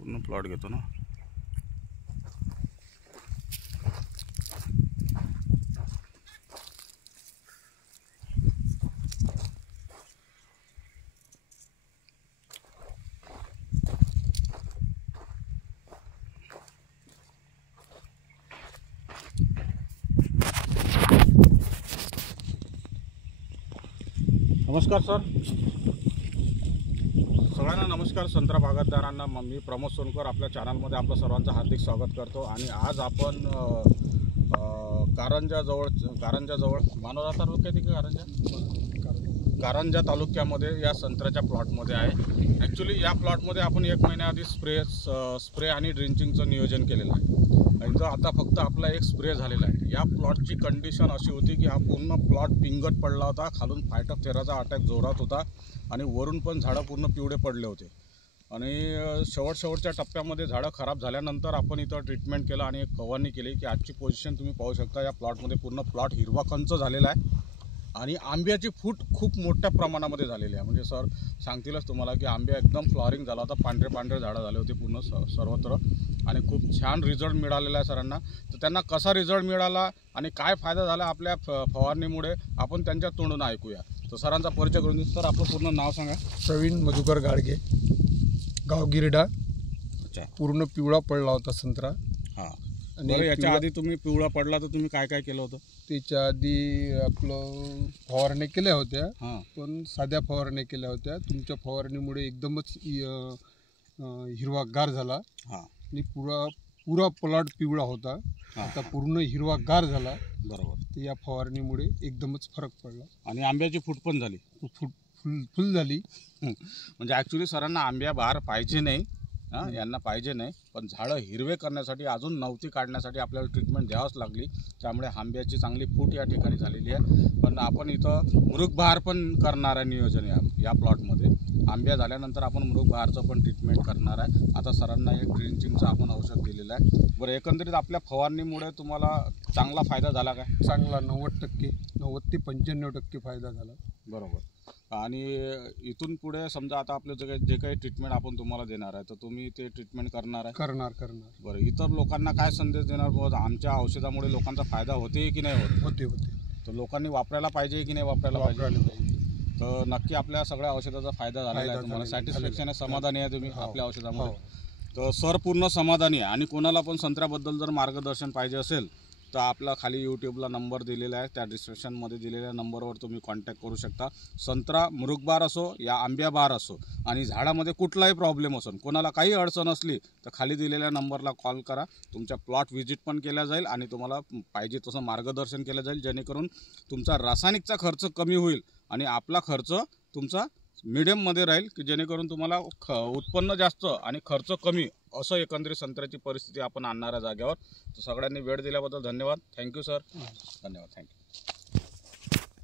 पूर्ण प्लॉट घेतो ना। नमस्कार सर, सगळ्यांना नमस्कार। संत्रा बागायतदारांना मी प्रमोद सोनकर आपल्या चॅनलमध्ये आपलं सर्वांचं हार्दिक स्वागत करतो। आणि आज आपण कारंजाजवळ मानोरा तालुक्यात कारंजा तालुक्यामध्ये या संत्र्याच्या प्लॉटमध्ये आहे। ॲक्च्युली या प्लॉटमध्ये आपण 1 महिन्याआधी स्प्रे आणि ड्रिंचिंगचं नियोजन केलेलं आहे। आणि आता फक्त आपला एक स्प्रे झालेला आहे। या प्लॉटची कंडिशन अशी होती की हा पूर्ण प्लॉट पिंगट पडला होता, खालून फायटोप्थेराचा अटॅक जोरात होता आणि वरून पण झाडं पूर्ण पिवळे पडले होते। आणि शेवटच्या टप्प्यामध्ये झाडं खराब झाल्यानंतर आपण इथं ट्रीटमेंट केलं आणि एक फवारणी केली की आजची पोझिशन तुम्ही पाहू शकता। या प्लॉटमध्ये पूर्ण प्लॉट हिरवा कंच झालेला आहे आणि आंब्याची फूट खूप मोठ्या प्रमाणामध्ये झालेली आहे। म्हणजे सर सांगतीलच तुम्हाला की आंबा एकदम फ्लॉवरिंग झाला होता, पांढरे झाडं झाले होते पूर्ण सर्वत्र आणि खूप छान रिझल्ट मिळालेला आहे सरांना। तर त्यांना कसा रिझल्ट मिळाला आणि काय फायदा झाला आपल्या फवारणीमुळे आपण त्यांच्या तोंडून ऐकूया। तर सरांचा परिचय करून देऊ। सर आपलं पूर्ण नाव सांगा। प्रवीण मधुकर गाडगे, गाव गिरडा। अच्छा, पूर्ण पिवळा पडला होता संत्रा। हां, आणि याच्या आधी तुम्ही पिवळा पडला तर तुम्ही काय काय केलं होतं? त्याच्या आधी आपलं फवारणी केल्या होत्या, हां, पण साध्या फवारणी केल्या होत्या। तुमच्या फवारणीमुळे एकदमच हिरवागार झाला। हां, आणि पुरा प्लॉट पिवळा होता, आता पूर्ण हिरवागार झाला। बरोबर। तर या फवारणीमुळे एकदमच फरक पडला आणि आंब्याची फूट पण झाली, फुल झाली। म्हणजे ॲक्च्युली सरांना आंब्या बहार पाहिजे नाही, यांना पाहिजे नाही, पण झाडं हिरवे करण्यासाठी अजून नवती काढण्यासाठी आपल्याला ट्रीटमेंट द्यावंच लागली। त्यामुळे आंब्याची चांगली फूट या ठिकाणी झालेली आहे। पण आपण इथं मृगबहार पण करणार आहे नियोजन या प्लॉटमध्ये। आंब्या झाल्यानंतर आपण मृगबहारचं पण ट्रीटमेंट करणार आहे। आता सरांना एक ड्रिंचिंगचं आपण औषध दिलेलं आहे। बरं, एकंदरीत आपल्या फवारणीमुळे तुम्हाला चांगला फायदा झाला काय? चांगला 90% ते 95% फायदा झाला। बरोबर। आणि इथून पुढे समजा आता आपलं जे काही ट्रीटमेंट आपण तुम्हाला देणार आहे तर तुम्ही ते ट्रीटमेंट करणार आहे? करणार। बरं, इतर लोकांना काय संदेश देणार? बहुत आमच्या औषधामुळे लोकांचा फायदा होते की नाही होते? होते। तर लोकांनी वापरायला पाहिजे की नाही वापरायला पाहिजे? तर नक्की आपल्या सगळ्या औषधाचा फायदा झालेला आहे। तुम्हाला सॅटिस्फॅक्शन आहे, समाधानी आहे तुम्ही आपल्या औषधामुळे? तर सर पूर्ण समाधानी आहे। आणि कोणाला पण संत्र्याबद्दल जर मार्गदर्शन पाहिजे असेल तर आपला खाली यूट्यूबला नंबर दिलेला आहे, त्या डिस्क्रिप्शनमध्ये दिलेल्या नंबरवर तुम्ही कॉन्टॅक्ट करू शकता। संत्रा मृगबहार असो या आंब्या बहार असो आणि झाडामध्ये कुठलाही प्रॉब्लेम असो, कोणाला काही अडचण असली तर खाली दिलेल्या नंबरला कॉल करा। तुमच्या प्लॉट व्हिजिट पण केल्या जाईल आणि तुम्हाला पाहिजे तसं मार्गदर्शन केलं जाईल, जेणेकरून तुमचा रासायनिकचा खर्च कमी होईल आणि आपला खर्च तुमचा मिडियममध्ये राहील, की जेणेकरून तुम्हाला उत्पन्न जास्त आणि खर्च कमी असं एकंदरीत संत्र्याची परिस्थिती आपण आणणाऱ्या जागेवर। तर सगळ्यांनी वेळ दिल्याबद्दल धन्यवाद। थँक्यू सर, धन्यवाद, थँक्यू।